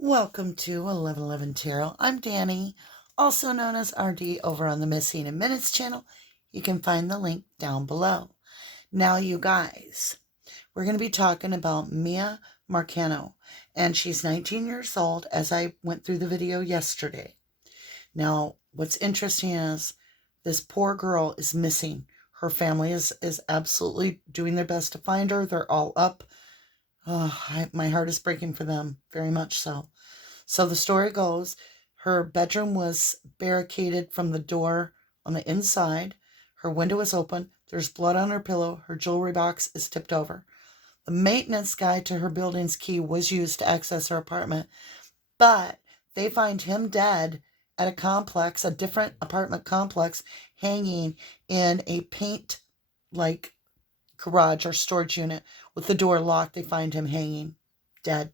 Welcome to 1111 Tarot. I'm Danny, also known as RD over on the Missing in Minutes channel. You can find the link down below. Now, you guys, we're going to be talking about Miya Marcano, and she's 19 years old, as I went through the video yesterday. Now, what's interesting is this poor girl is missing. Her family is absolutely doing their best to find her. They're all up. My heart is breaking for them, very much so. So the story goes, her bedroom was barricaded from the door on the inside. Her window is open. There's blood on her pillow. Her jewelry box is tipped over. The maintenance guide to her building's key was used to access her apartment, but they find him dead at a different apartment complex, hanging in a paint-like garage or storage unit with the door locked. They find him hanging dead.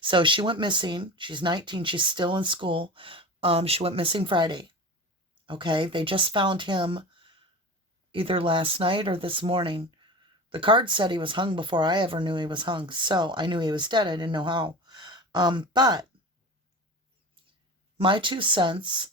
So she went missing. She's 19. She's still in school. She went missing Friday. Okay. They just found him either last night or this morning. The card said he was hung before I ever knew he was hung. So I knew he was dead. I didn't know how. But my 2 cents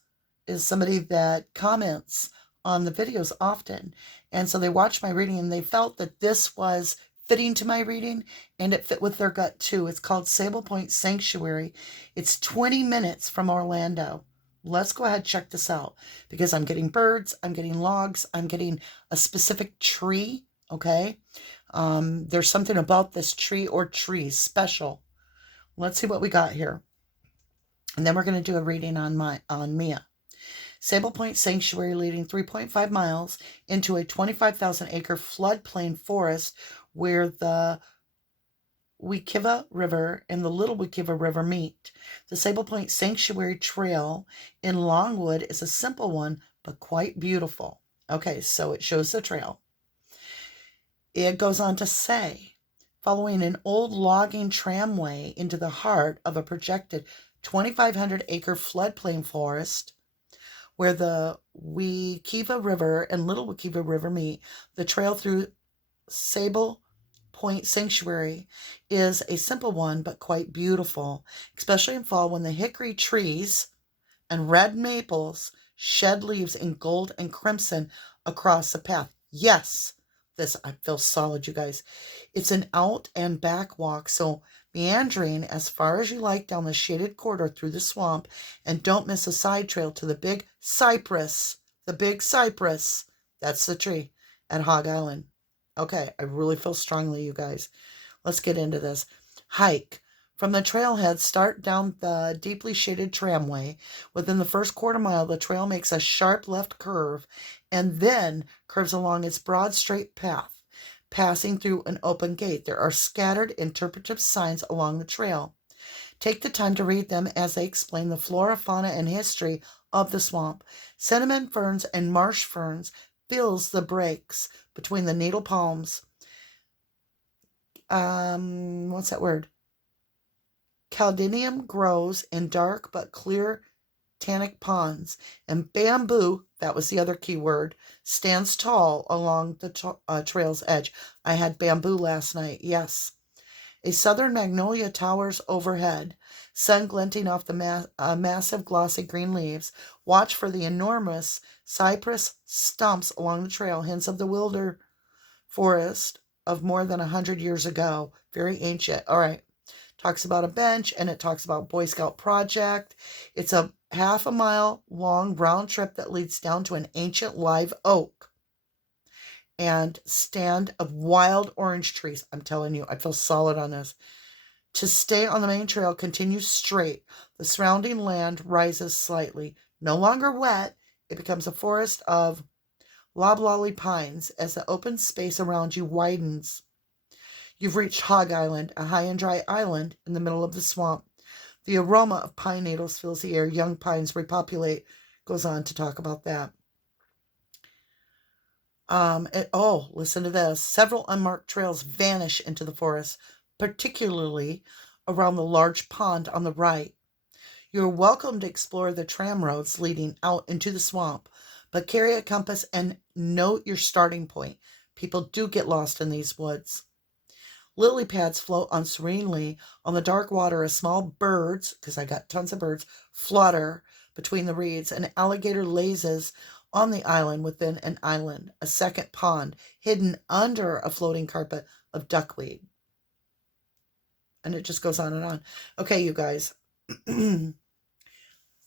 is somebody that comments on the videos often. And so they watched my reading and they felt that this was fitting to my reading, and it fit with their gut too. It's called Sable Sanctuary. It's 20 minutes from Orlando. Let's go ahead and check this out, because I'm getting birds, I'm getting logs, I'm getting a specific tree, okay? There's something about this tree or trees special. Let's see what we got here. And then we're going to do a reading on Miya. Sable Sanctuary, leading 3.5 miles into a 25,000-acre floodplain forest where the Wekiva River and the Little Wekiva River meet. The Sable Sanctuary Trail in Longwood is a simple one, but quite beautiful. Okay, so it shows the trail. It goes on to say, following an old logging tramway into the heart of a projected 2,500-acre floodplain forest, where the Wekiva River and Little Wekiva River meet, the trail through Sable Sanctuary is a simple one, but quite beautiful, especially in fall when the hickory trees and red maples shed leaves in gold and crimson across the path. Yes, I feel solid, you guys. It's an out and back walk, so meandering as far as you like down the shaded corridor through the swamp, and don't miss a side trail to the big cypress. The big cypress. That's the tree at Hog Island. Okay, I really feel strongly, you guys. Let's get into this. Hike. From the trailhead, start down the deeply shaded tramway. Within the first quarter mile, the trail makes a sharp left curve and then curves along its broad, straight path, passing through an open gate. There are scattered interpretive signs along the trail. Take the time to read them as they explain the flora, fauna, and history of the swamp. Cinnamon ferns and marsh ferns fills the breaks between the needle palms. What's that word? Caldinium grows in dark but clear tannic ponds, and bamboo, that was the other key word, stands tall along the trail's edge. I had bamboo last night, yes. A southern magnolia towers overhead, sun glinting off the massive glossy green leaves. Watch for the enormous cypress stumps along the trail, hints of the wilder forest of more than 100 years ago. Very ancient. All right. Talks about a bench, and it talks about Boy Scout project. It's a half a mile long round trip that leads down to an ancient live oak and stand of wild orange trees. I'm telling you, I feel solid on this. To stay on the main trail, continue straight. The surrounding land rises slightly. No longer wet, it becomes a forest of loblolly pines as the open space around you widens. You've reached Hog Island, a high and dry island in the middle of the swamp. The aroma of pine needles fills the air. Young pines repopulate. Goes on to talk about that. Listen to this. Several unmarked trails vanish into the forest, particularly around the large pond on the right. You're welcome to explore the tram roads leading out into the swamp, but carry a compass and note your starting point. People do get lost in these woods. Lily pads float on serenely. On the dark water, a small birds, because I got tons of birds, flutter between the reeds. An alligator lazes on the island within an island. A second pond hidden under a floating carpet of duckweed. And it just goes on and on. Okay, you guys.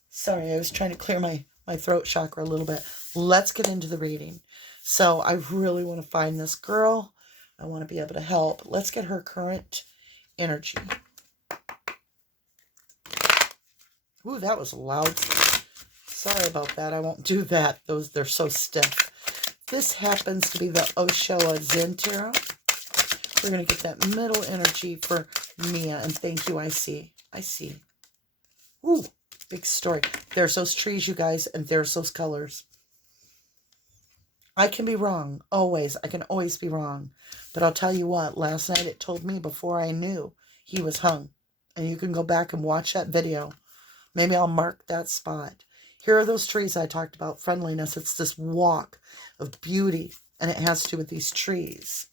Sorry, I was trying to clear my throat chakra a little bit. Let's get into the reading. So I really want to find this girl. I want to be able to help. Let's get her current energy. Ooh, that was loud. Sorry about that. I won't do that. They're so stiff. This happens to be the Oshoa Zen Tarot. We're going to get that middle energy for Miya. And thank you, I see. Ooh, big story. There's those trees, you guys, and there's those colors. I can be wrong, always. I can always be wrong. But I'll tell you what, last night it told me before I knew he was hung. And you can go back and watch that video. Maybe I'll mark that spot. Here are those trees I talked about, friendliness. It's this walk of beauty, and it has to do with these trees.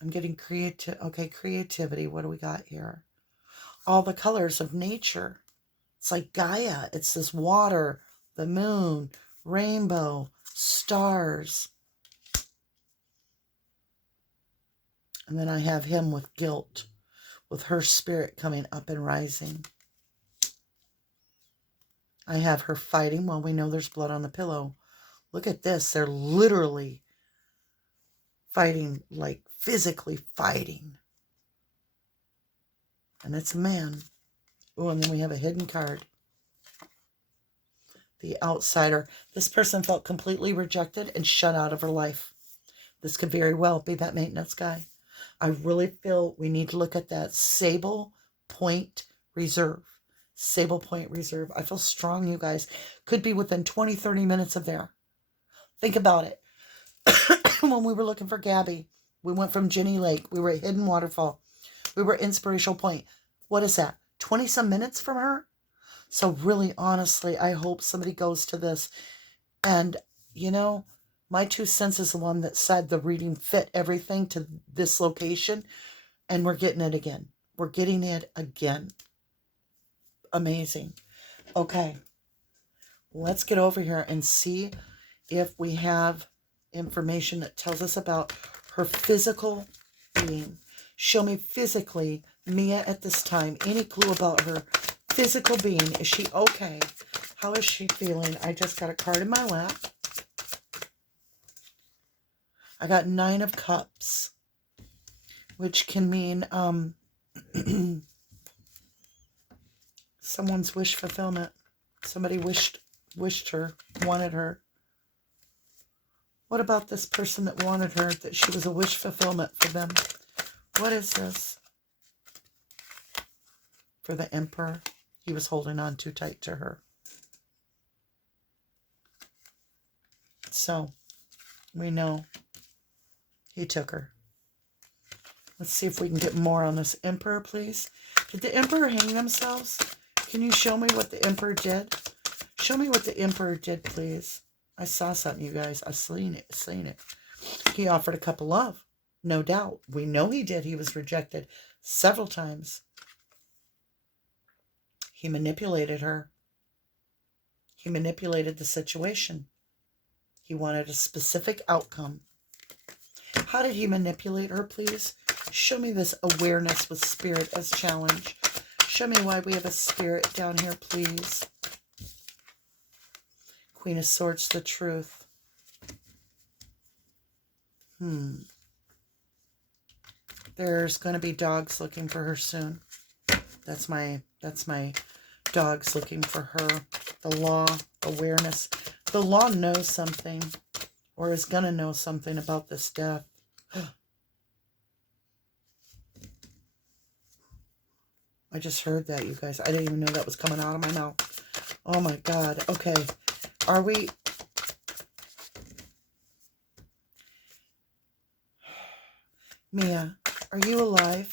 I'm getting creativity. What do we got here? All the colors of nature. It's like Gaia. It's this water, the moon, rainbow, stars. And then I have him with guilt, with her spirit coming up and rising. I have her fighting while we know there's blood on the pillow. Look at this. They're literally fighting, like physically fighting. And it's a man. Oh, and then we have a hidden card. The outsider. This person felt completely rejected and shut out of her life. This could very well be that maintenance guy. I really feel we need to look at that Sable Point Reserve. Sable Point Reserve. I feel strong, you guys. Could be within 20, 30 minutes of there. Think about it. When we were looking for Gabby, we went from Jenny Lake. We were at Hidden Waterfall. We were at Inspirational Point. What is that? 20-some minutes from her? So really, honestly, I hope somebody goes to this. And, you know, my 2 cents is the one that said the reading fit everything to this location. And we're getting it again. We're getting it again. Amazing. Okay. Let's get over here and see if we have information that tells us about her physical being. Show me physically Miya at this time. Any clue about her physical being? Is she okay? How is she feeling? I just got a card in my lap. I got 9 of Cups, which can mean someone's wish fulfillment. Somebody wished her, wanted her. What about this person that wanted her, that she was a wish fulfillment for them? What is this? For the Emperor, he was holding on too tight to her. So, we know he took her. Let's see if we can get more on this Emperor, please. Did the Emperor hang themselves? Can you show me what the Emperor did? Show me what the Emperor did, please. I saw something, you guys. I've seen it. He offered a cup of love. No doubt. We know he did. He was rejected several times. He manipulated her. He manipulated the situation. He wanted a specific outcome. How did he manipulate her, please? Show me this awareness with spirit as challenge. Show me why we have a spirit down here, please. Queen of Swords, the truth. There's going to be dogs looking for her soon. That's my dogs looking for her. The law, awareness. The law knows something, or is going to know something about this death. I just heard that, you guys. I didn't even know that was coming out of my mouth. Oh my God. Okay. Are we... Miya, are you alive?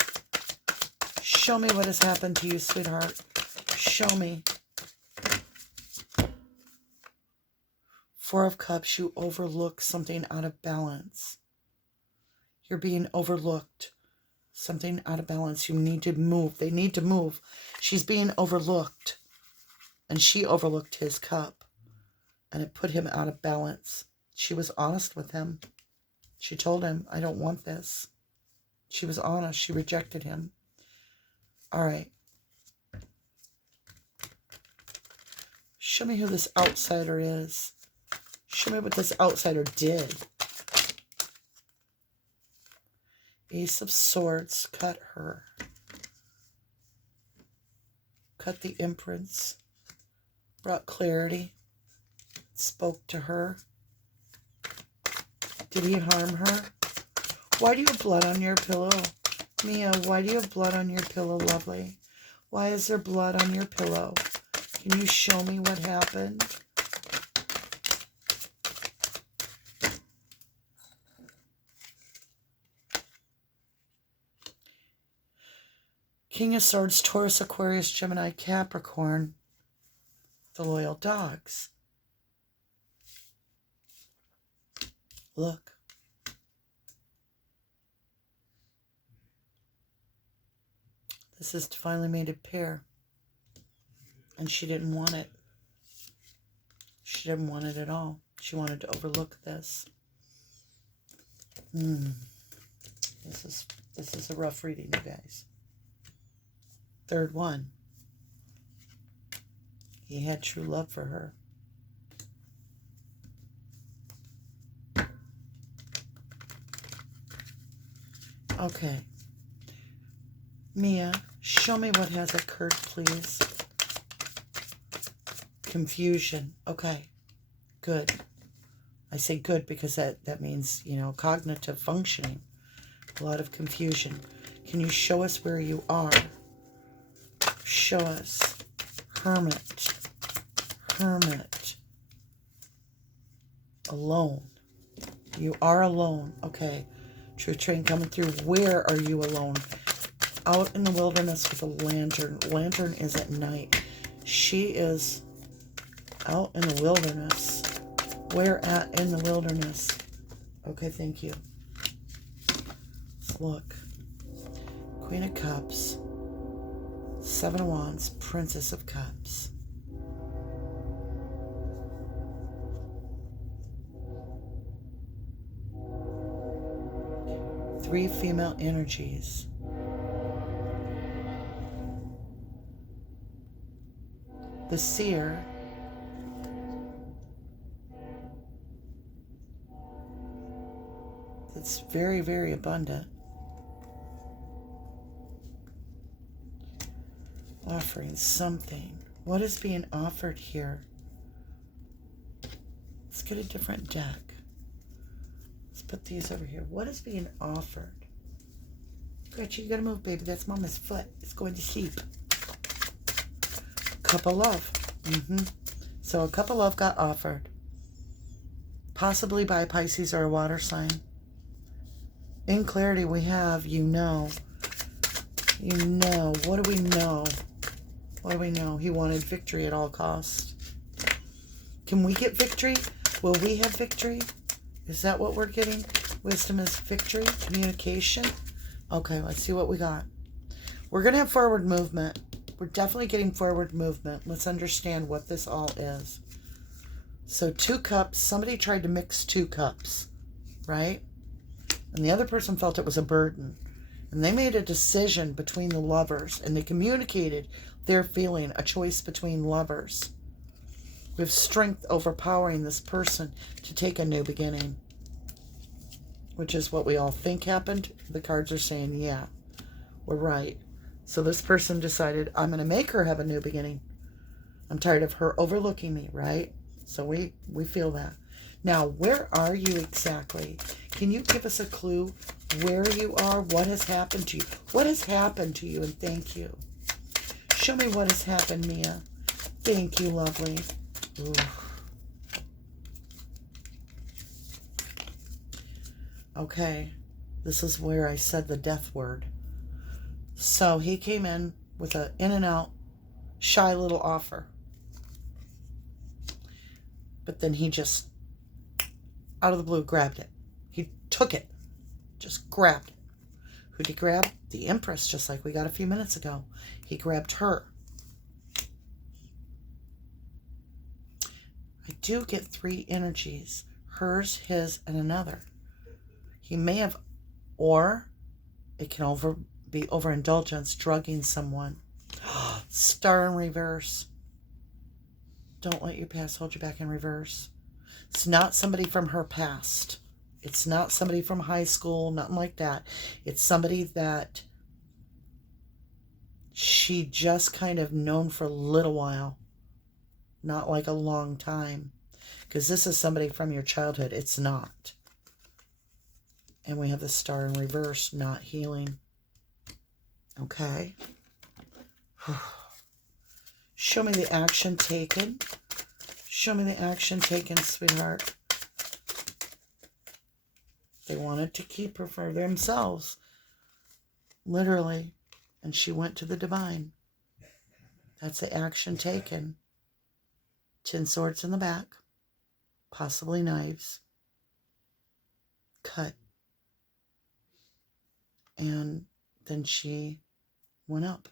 Show me what has happened to you, sweetheart. Show me. 4 of Cups, you overlook something out of balance. You're being overlooked. Something out of balance. You need to move. They need to move. She's being overlooked. And she overlooked his cup. And it put him out of balance. She was honest with him. She told him, I don't want this. She was honest. She rejected him. All right. Show me who this outsider is. Show me what this outsider did. Ace of Swords. Cut her. Cut the imprints. Brought clarity. Spoke to her. Did he harm her? Why do you have blood on your pillow? Miya, why do you have blood on your pillow, lovely? Why is there blood on your pillow? Can you show me what happened? King of Swords, Taurus, Aquarius, Gemini, Capricorn. The loyal dogs. Look. This is divinely mated pair. And she didn't want it. She didn't want it at all. She wanted to overlook this. This is a rough reading, you guys. Third one. He had true love for her. Okay. Miya, show me what has occurred, please. Confusion. Okay. Good. I say good because that means, you know, cognitive functioning. A lot of confusion. Can you show us where you are? Show us. Hermit. Hermit. Alone. You are alone. Okay. Truth train coming through. Where are you alone? Out in the wilderness with a lantern. Lantern is at night. She is out in the wilderness. Where at in the wilderness? Okay, thank you. Let's look. Queen of Cups. Seven of Wands. Princess of Cups. Three female energies. The Seer. That's very, very abundant. Offering something. What is being offered here? Let's get a different deck. Let's put these over here. What is being offered? Gretchen, you gotta move, baby. That's Mama's foot. It's going to sleep. Cup of love. So a cup of love got offered. Possibly by a Pisces or a water sign. In clarity, we have, you know. You know. What do we know? What do we know? He wanted victory at all costs. Can we get victory? Will we have victory? Is that what we're getting? Wisdom is victory, communication. Okay, let's see what we got. We're going to have forward movement. We're definitely getting forward movement. Let's understand what this all is. So 2 cups. Somebody tried to mix 2 cups, right? And the other person felt it was a burden. And they made a decision between the lovers. And they communicated their feeling, a choice between lovers. We have strength overpowering this person to take a new beginning. Which is what we all think happened. The cards are saying, yeah, we're right. So this person decided, I'm going to make her have a new beginning. I'm tired of her overlooking me, right? So we feel that. Now, where are you exactly? Can you give us a clue where you are? What has happened to you? What has happened to you? And thank you. Show me what has happened, Miya. Thank you, lovely. Ooh. Okay. This is where I said the death word. So he came in with an in and out, shy little offer. But then he just, out of the blue, grabbed it. He took it. Just grabbed it. Who'd he grab? The Empress, just like we got a few minutes ago. He grabbed her. I do get 3 energies. Hers, his, and another. He may have, or it can be overindulgence, drugging someone. Star in reverse. Don't let your past hold you back in reverse. It's not somebody from her past. It's not somebody from high school, nothing like that. It's somebody that she just kind of known for a little while. Not like a long time. Because this is somebody from your childhood. It's not. And we have the Star in reverse, not healing. Okay. Show me the action taken. Show me the action taken, sweetheart. They wanted to keep her for themselves. Literally. And she went to the divine. That's the action taken. 10 swords in the back. Possibly knives. Cut. And then she went up.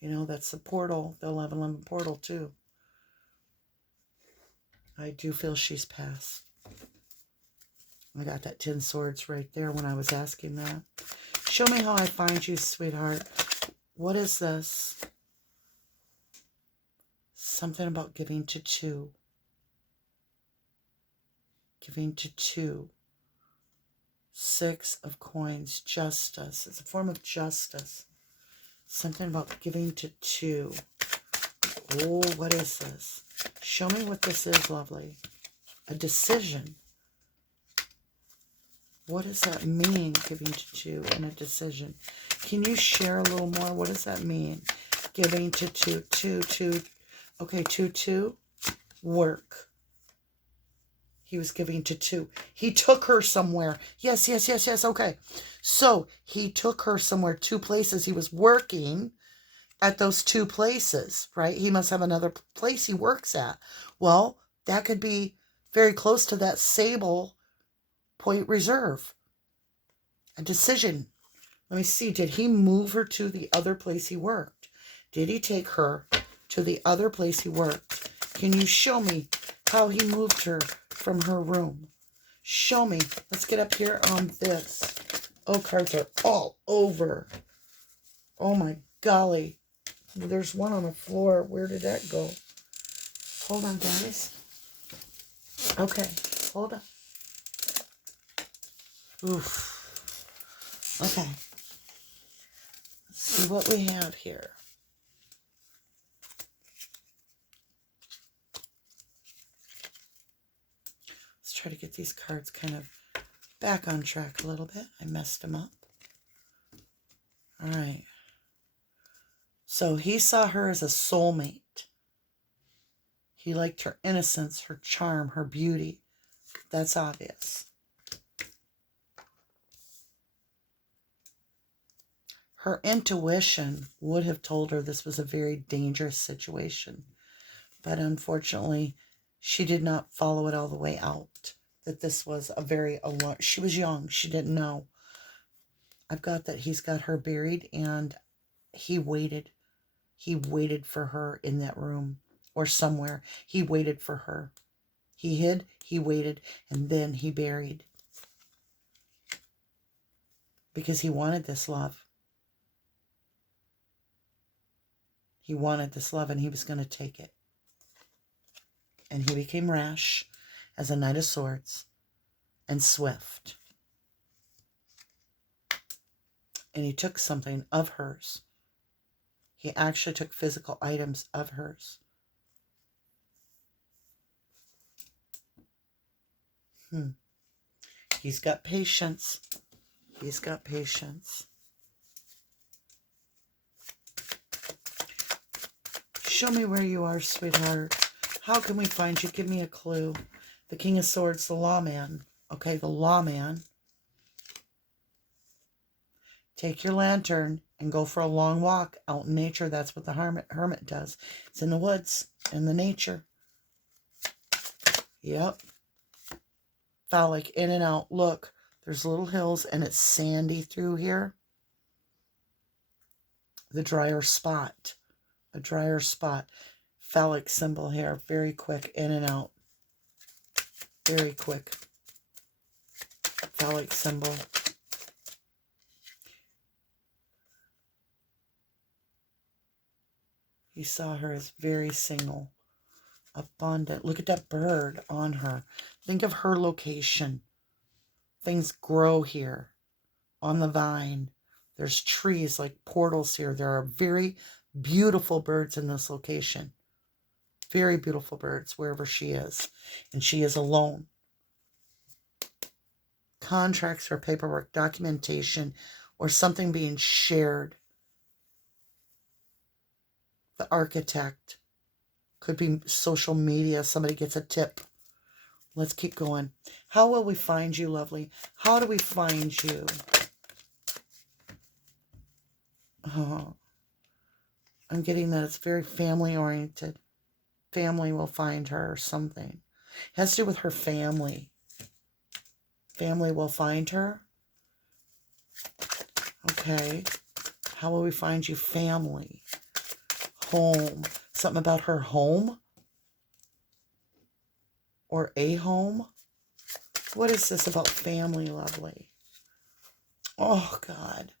You know, that's the portal, the 1111 portal too. I do feel she's passed. I got that 10 swords right there when I was asking that. Show me how I find you, sweetheart. What is this? Something about giving to 2. Giving to 2. 6 of coins. Justice. It's a form of justice. Something about giving to 2. Oh, what is this? Show me what this is, lovely. A decision. What does that mean, giving to 2 and a decision? Can you share a little more? What does that mean? Giving to 2. Okay, 2. Work. He was giving to 2. He took her somewhere. Yes. Okay. So he took her somewhere, 2 places. He was working at those 2 places, right? He must have another place he works at. Well, that could be very close to that Sable Point Reserve. A decision. Let me see. Did he move her to the other place he worked? Did he take her to the other place he worked? Can you show me how he moved her from her room? Show me. Let's get up here on this. Oh, cards are all over. Oh my golly. There's one on the floor. Where did that go? Hold on, guys. Okay, hold on. Oof. Okay. Let's see what we have here. Let's try to get these cards kind of back on track a little bit. I messed them up. All right. So he saw her as a soulmate. He liked her innocence, her charm, her beauty. That's obvious. Her intuition would have told her this was a very dangerous situation. But unfortunately, she did not follow it all the way out. That this was a very alarm. She was young. She didn't know. I've got that he's got her buried and he waited. He waited for her in that room or somewhere. He waited for her. He hid, he waited, and then he buried. Because he wanted this love. He wanted this love and he was going to take it. And he became rash as a Knight of Swords and swift. And he took something of hers. He actually took physical items of hers. He's got patience. He's got patience. Show me where you are, sweetheart. How can we find you? Give me a clue. The King of Swords, the lawman. Okay, the lawman. Take your lantern and go for a long walk out in nature. That's what the hermit does. It's in the woods, in the nature. Yep. Phallic, in and out. Look There's little hills, and it's sandy through here. The drier spot. A drier spot. Phallic symbol here. Very quick. In and out. Very quick. Phallic symbol. You saw her as very single. Abundant. Look at that bird on her. Think of her location. Things grow here on the vine. There's trees like portals here. There are very beautiful birds in this location. Very beautiful birds wherever she is. And she is alone. Contracts or paperwork, documentation, or something being shared. The architect. Could be social media. Somebody gets a tip. Let's keep going. How will we find you, lovely? How do we find you? Oh, I'm getting that it's very family-oriented. Family will find her or something. It has to do with her family. Family will find her. Okay. How will we find you? Family. Home. Something about her home? Or a home? What is this about family, lovely? Oh, God.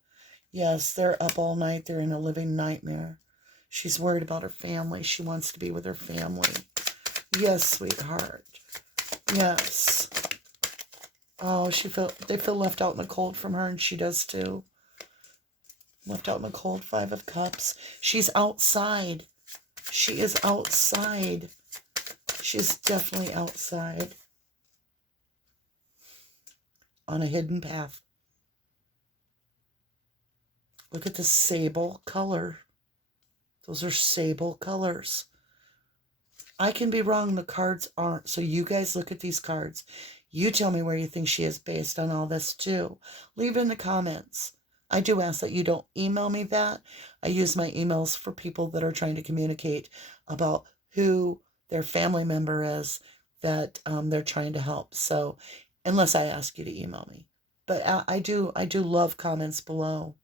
Yes, they're up all night. They're in a living nightmare. She's worried about her family. She wants to be with her family. Yes, sweetheart. Yes. Oh, they feel left out in the cold from her, and she does too. Left out in the cold. 5 of Cups. She's outside. She is outside. She's definitely outside. On a hidden path. Look at the sable color. Those are sable colors. I can be wrong. The cards aren't. So you guys look at these cards. You tell me where you think she is based on all this too. Leave in the comments. I do ask that you don't email me that. I use my emails for people that are trying to communicate about who their family member is that they're trying to help. So unless I ask you to email me. But I do love comments below.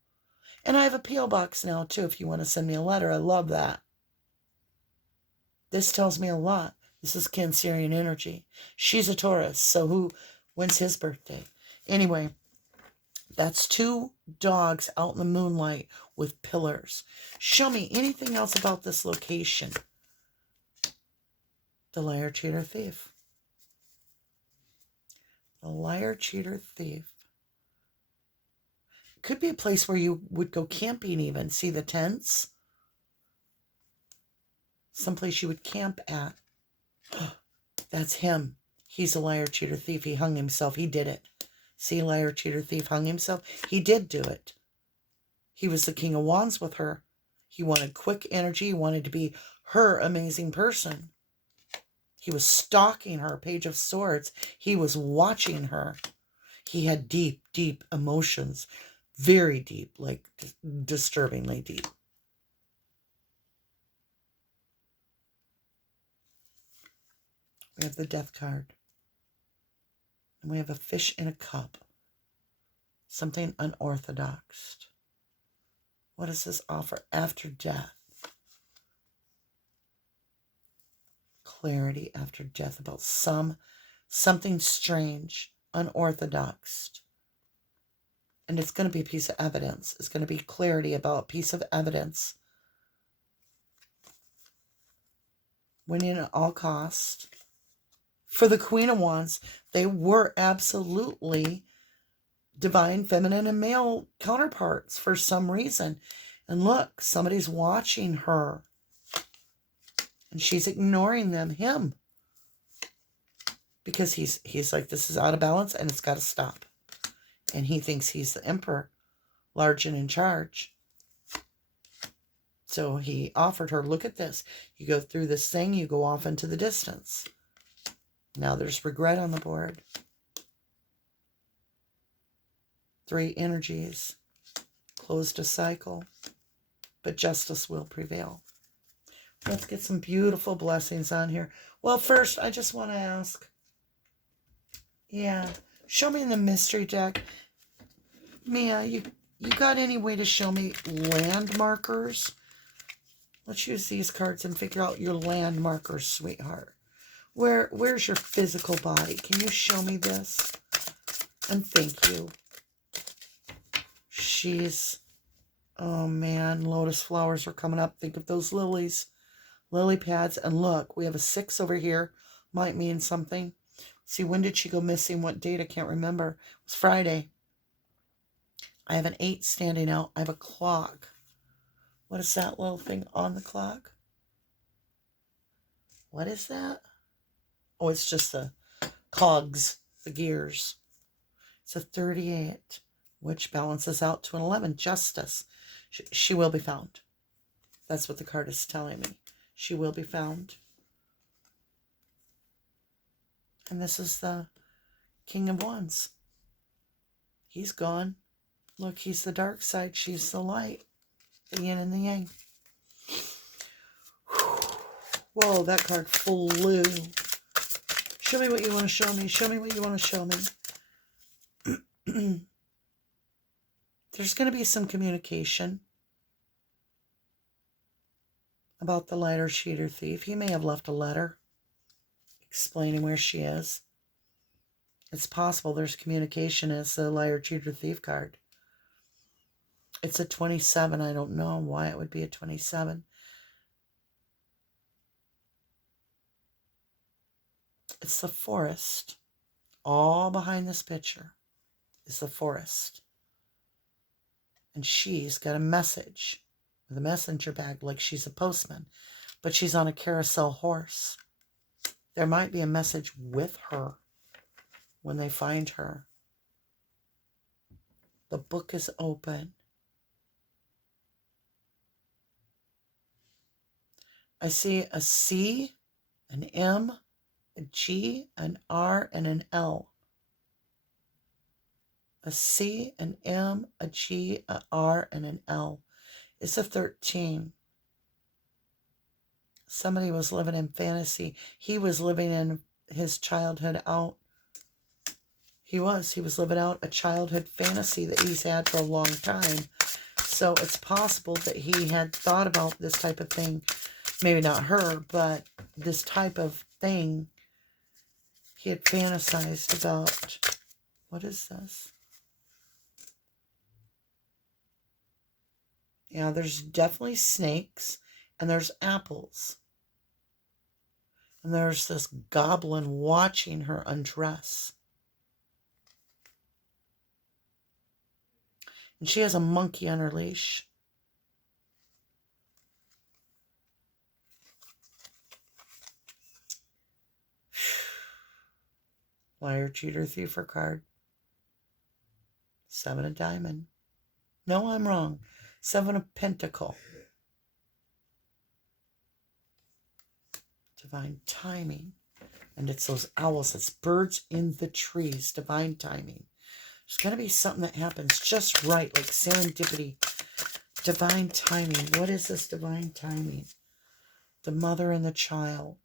And I have a P.O. box now too if you want to send me a letter. I love that. This tells me a lot. This is Cancerian energy. She's a Taurus. So when's his birthday? Anyway, that's 2 dogs out in the moonlight with pillars. Show me anything else about this location. The liar, cheater, thief. The liar, cheater, thief. Could be a place where you would go camping even. See the tents? Someplace you would camp at. That's him. He's a liar, cheater, thief. He hung himself. He did it. See, liar, cheater, thief hung himself. He did do it. He was the King of Wands with her. He wanted quick energy. He wanted to be her amazing person. He was stalking her, Page of Swords. He was watching her. He had deep, deep emotions. Very deep, like disturbingly deep. We have the Death card. And we have a fish in a cup. Something unorthodox. What does this offer after death? Clarity after death about something strange, unorthodox. And it's going to be a piece of evidence. It's going to be clarity about a piece of evidence. Winning at all cost. For the Queen of Wands, they were absolutely divine, feminine, and male counterparts for some reason. And look, somebody's watching her. And she's ignoring him. Because he's like, this is out of balance and it's got to stop. And he thinks he's the emperor, large and in charge. So he offered her, look at this. You go through this thing, you go off into the distance. Now there's regret on the board. 3 energies. Closed a cycle. But justice will prevail. Let's get some beautiful blessings on here. Well, first, I just want to ask. Yeah. Show me in the mystery deck. Mia, you got any way to show me land markers? Let's use these cards and figure out your land markers, sweetheart. Where's your physical body? Can you show me this? And thank you. Oh man, lotus flowers are coming up. Think of those lilies, lily pads. And look, we have a 6 over here. Might mean something. See, when did she go missing? What date? I can't remember. It was Friday. I have an 8 standing out. I have a clock. What is that little thing on the clock? What is that? Oh, it's just the cogs, the gears. It's a 38, which balances out to an 11. Justice. She will be found. That's what the card is telling me. She will be found. And this is the King of Wands. He's gone. Look, he's the dark side. She's the light. The yin and the yang. Whoa, that card flew. Show me what you want to show me. Show me what you want to show me. There's going to be some communication about the lighter, cheater, thief. He may have left a letter explaining where she is. It's possible there's communication as the liar, cheater, thief card. It's a 27. I don't know why it would be a 27. It's the forest. All behind this picture is the forest. And she's got a message with a messenger bag like she's a postman. But she's on a carousel horse. There might be a message with her when they find her. The book is open. I see a C, an M, a G, an R, and an L. A C, an M, a G, an R, and an L. It's a 13. Somebody was living in fantasy. He was living in his childhood out. He was living out a childhood fantasy that he's had for a long time. So it's possible that he had thought about this type of thing. Maybe not her, but this type of thing he had fantasized about. What is this? Yeah, there's definitely snakes, and there's apples. And there's this goblin watching her undress. And she has a monkey on her leash. Liar, cheater, thiefer card. 7 of diamond. No, I'm wrong. 7 of pentacle. Divine timing. And it's those owls. It's birds in the trees. Divine timing. There's got to be something that happens just right, like serendipity. Divine timing. What is this divine timing? The mother and the child.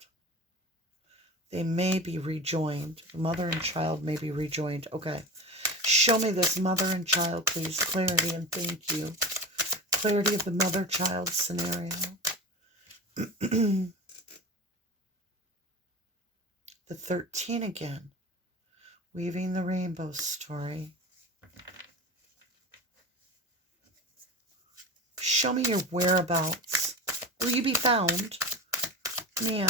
They may be rejoined. The mother and child may be rejoined. Okay. Show me this mother and child, please. Clarity and thank you. Clarity of the mother-child scenario. The 13 again. Weaving the rainbow story. Show me your whereabouts. Will you be found? Mia,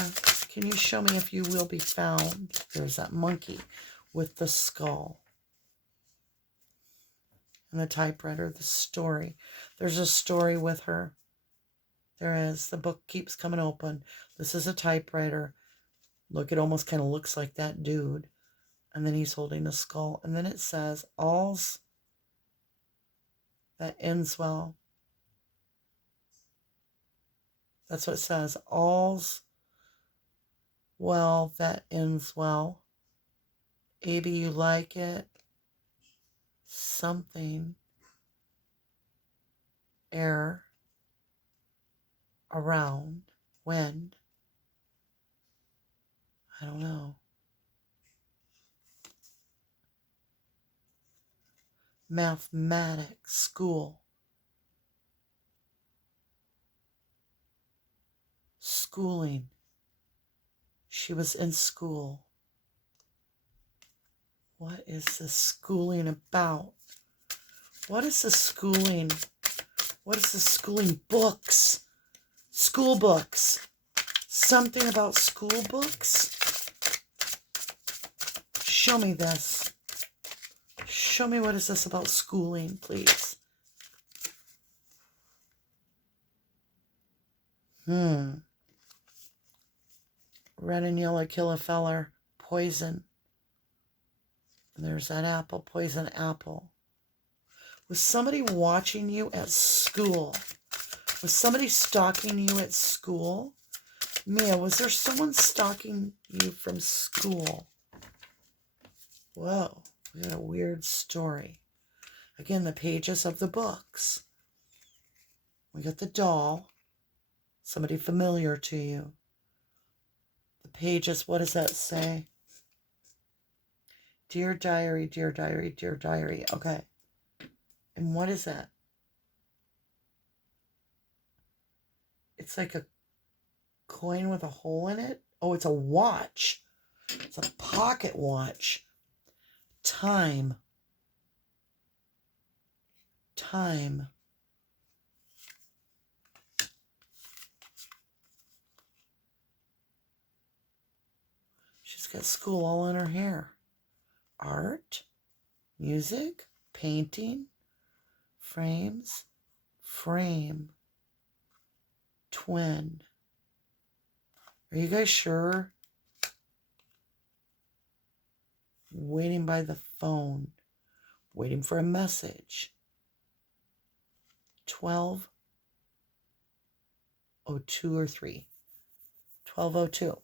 can you show me if you will be found? There's that monkey with the skull. And the typewriter, the story. There's a story with her. There is. The book keeps coming open. This is a typewriter. Look, it almost kind of looks like that dude. And then he's holding a skull. And then it says, all's that ends well. That's what it says. All's well that ends well. Maybe you like it. Something. Air. Around. Wind. I don't know. Mathematics, school. Schooling. She was in school. What is this schooling about? What is the schooling? What is the schooling? Books. School books. Something about school books? Show me this. Show me what is this about schooling, please. Red and yellow kill a feller. Poison. There's that apple. Poison apple. Was somebody watching you at school? Was somebody stalking you at school? Miya, was there someone stalking you from school? Whoa, we got a weird story. Again, the pages of the books. We got the doll. Somebody familiar to you. The pages, what does that say? Dear diary, dear diary, dear diary. Okay. And what is that? It's like a coin with a hole in it. Oh, it's a watch. It's a pocket watch. Time. Time. She's got school all in her hair. Art, music, painting, frames, frame, twin. Are you guys sure? Waiting by the phone, waiting for a message. 12:02 or 3. 12:02.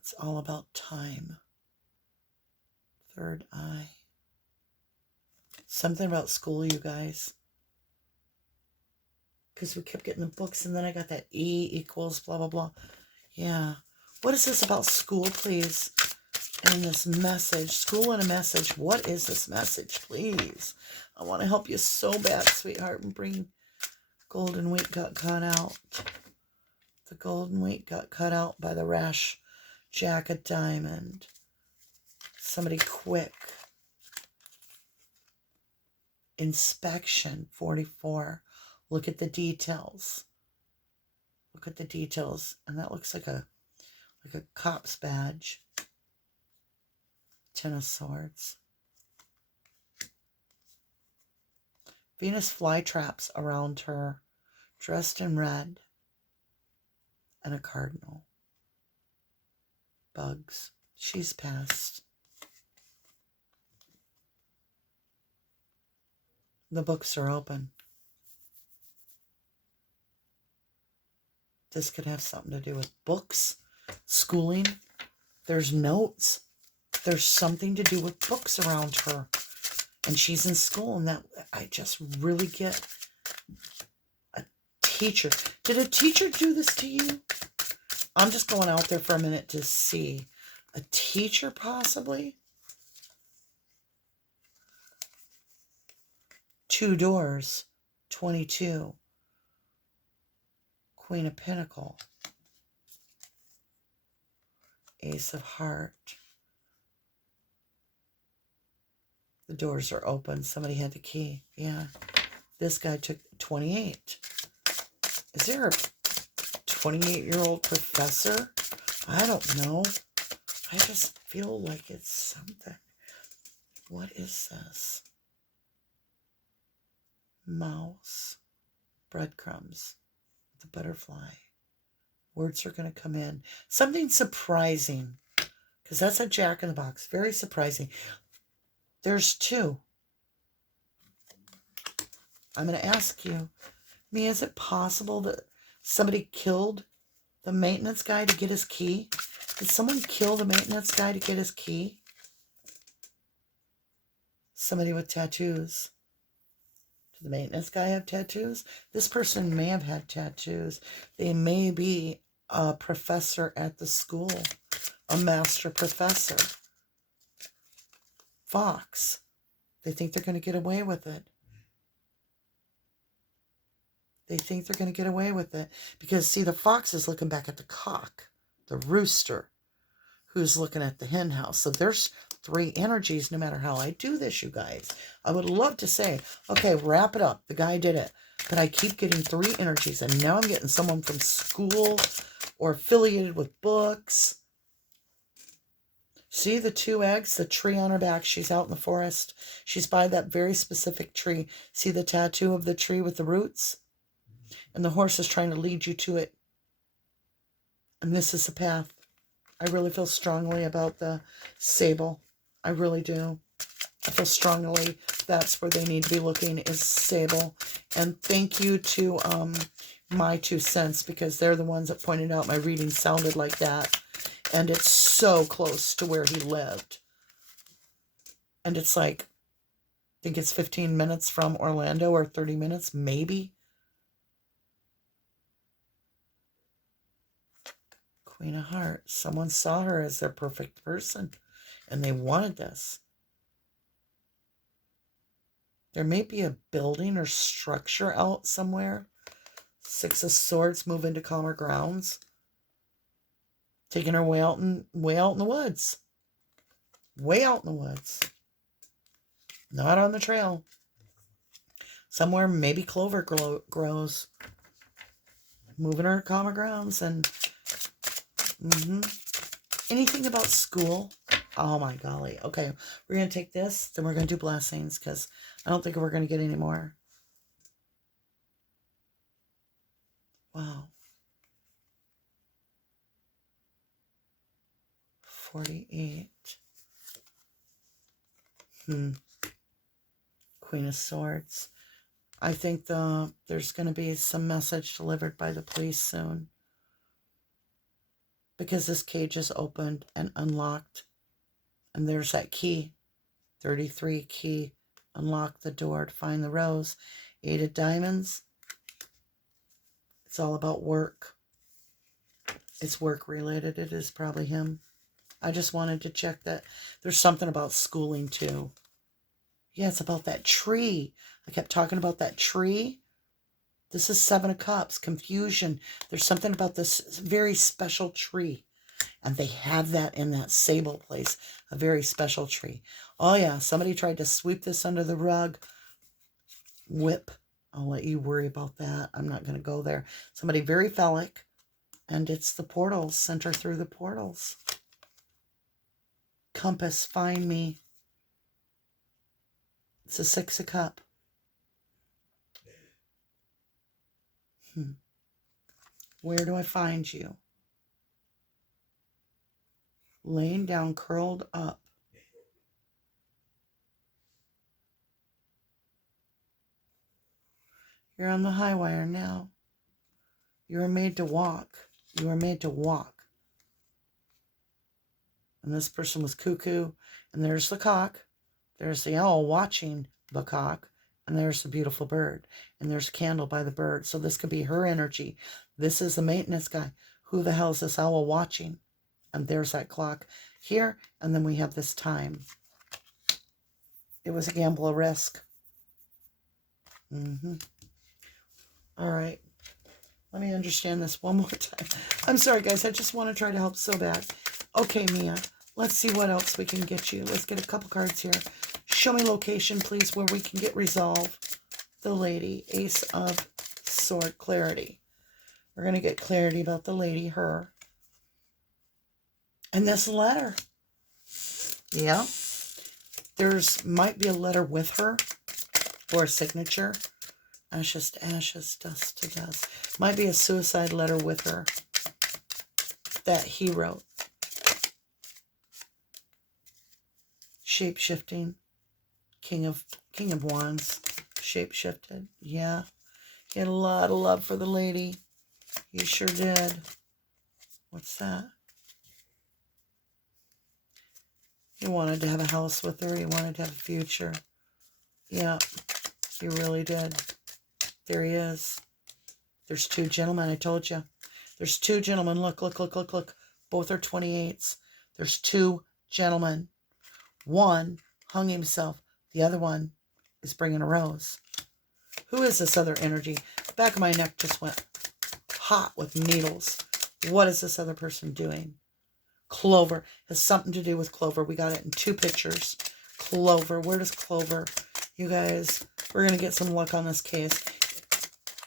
It's all about time. Third eye. Something about school, you guys. Because we kept getting the books, and then I got that E equals blah, blah, blah. Yeah. What is this about school, please? And this message. School and a message. What is this message, please? I want to help you so bad, sweetheart, and bring golden wheat got cut out. The golden wheat got cut out by the rash jack of diamond. Somebody quick. Inspection 44. Look at the details. Look at the details. And that looks like a cop's badge. 10 of Swords. Venus flytraps around her, dressed in red, and a cardinal. Bugs. She's passed. The books are open. This could have something to do with books, schooling. There's notes. There's something to do with books around her. And she's in school, and that I just really get a teacher. Did a teacher do this to you? I'm just going out there for a minute to see. A teacher, possibly? 2 doors. 22. Queen of Pentacle. Ace of Heart. The doors are open. Somebody had the key. Yeah. This guy took 28. Is there a 28-year-old professor? I don't know. I just feel like it's something. What is this? Mouse. Breadcrumbs. The butterfly. Words are going to come in. Something surprising. Because that's a jack in the box. Very surprising. There's 2. I'm going to ask you, Miya, is it possible that somebody killed the maintenance guy to get his key? Did someone kill the maintenance guy to get his key? Somebody with tattoos. Did the maintenance guy have tattoos? This person may have had tattoos. They may be a professor at the school, a master professor. Fox. They think they're going to get away with it. They think they're going to get away with it. Because, see, the fox is looking back at the cock, the rooster, who's looking at the hen house. So there's 3 energies no matter how I do this, you guys. I would love to say, okay, wrap it up. The guy did it. But I keep getting 3 energies. And now I'm getting someone from school or affiliated with books. See the 2 eggs, the tree on her back. She's out in the forest. She's by that very specific tree. See the tattoo of the tree with the roots? And the horse is trying to lead you to it. And this is the path. I really feel strongly about the Sable. I really do. I feel strongly that's where they need to be looking, is Sable. And thank you to my 2 cents, because they're the ones that pointed out my reading sounded like that. And it's so close to where he lived. And it's like, I think it's 15 minutes from Orlando, or 30 minutes, maybe. Queen of Hearts. Someone saw her as their perfect person, and they wanted this. There may be a building or structure out somewhere. 6 of Swords, move into calmer grounds. Taking her way out in the woods. Way out in the woods. Not on the trail. Somewhere maybe clover grows. Moving her to calmer grounds. And anything about school? Oh my golly. Okay, we're going to take this, then we're going to do blessings, because I don't think we're going to get any more. Wow. 48. Queen of Swords. I think there's going to be some message delivered by the police soon. Because this cage is opened and unlocked. And there's that key. 33 key. Unlock the door to find the rose. 8 of Diamonds. It's all about work. It's work related. It is probably him. I just wanted to check that. There's something about schooling too. Yeah, it's about that tree. I kept talking about that tree. This is 7 of Cups. Confusion. There's something about this very special tree. And they have that in that Sable place. A very special tree. Oh yeah, somebody tried to sweep this under the rug. Whip. I'll let you worry about that. I'm not going to go there. Somebody very phallic. And it's the portals. Sent her through the portals. Compass, find me. It's a 6 of Cups. Where do I find you? Laying down, curled up. You're on the high wire now. You are made to walk. You are made to walk. And this person was cuckoo. And there's the cock. There's the owl watching the cock. And there's the beautiful bird. And there's a candle by the bird. So this could be her energy. This is the maintenance guy. Who the hell is this owl watching? And there's that clock here. And then we have this time. It was a gamble, a risk. All right. Let me understand this one more time. I'm sorry, guys. I just want to try to help so bad. Okay, Miya. Let's see what else we can get you. Let's get a couple cards here. Show me location, please, where we can get resolve. The lady. Ace of Sword. Clarity. We're going to get clarity about the lady, her. And this letter. Yeah. There's might be a letter with her. Or a signature. Ashes to ashes, dust to dust. Might be a suicide letter with her. That he wrote. Shape-shifting. King of Wands. Shape-shifted. Yeah. He had a lot of love for the lady. He sure did. What's that? He wanted to have a house with her. He wanted to have a future. Yeah. He really did. There he is. There's 2 gentlemen, I told you. There's 2 gentlemen. Look, look, look, look, look. Both are 28s. There's 2 gentlemen. One hung himself. The other one is bringing a rose. Who is this other energy? The back of my neck just went hot with needles. What is this other person doing? Clover. Has something to do with clover. We got it in 2 pictures. Clover. Where does clover? You guys, we're going to get some luck on this case.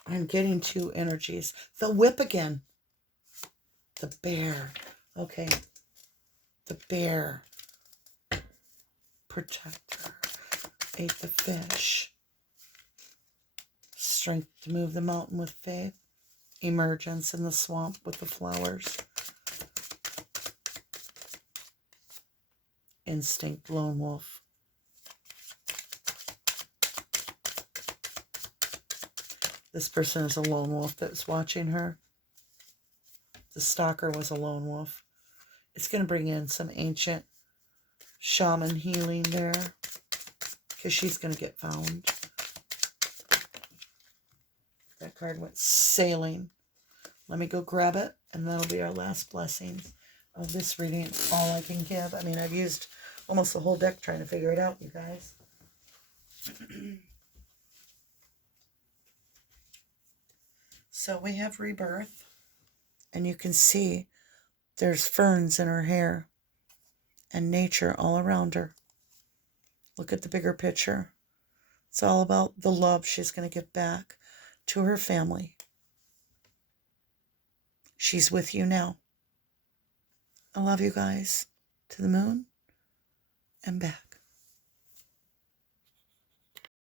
I'm getting 2 energies. The whip again. The bear. Okay. The bear. Protector. Ate the fish. Strength to move the mountain with faith. Emergence in the swamp with the flowers. Instinct, lone wolf. This person is a lone wolf that's watching her. The stalker was a lone wolf. It's going to bring in some ancient shaman healing there, because she's going to get found. That card went sailing. Let me go grab it, and that'll be our last blessings of this reading. All I can give. I mean, I've used almost the whole deck trying to figure it out, you guys. So we have rebirth, and you can see there's ferns in her hair and nature all around her. Look at the bigger picture. It's all about the love she's going to get back to her family. She's with you now. I love you guys. To the moon and back.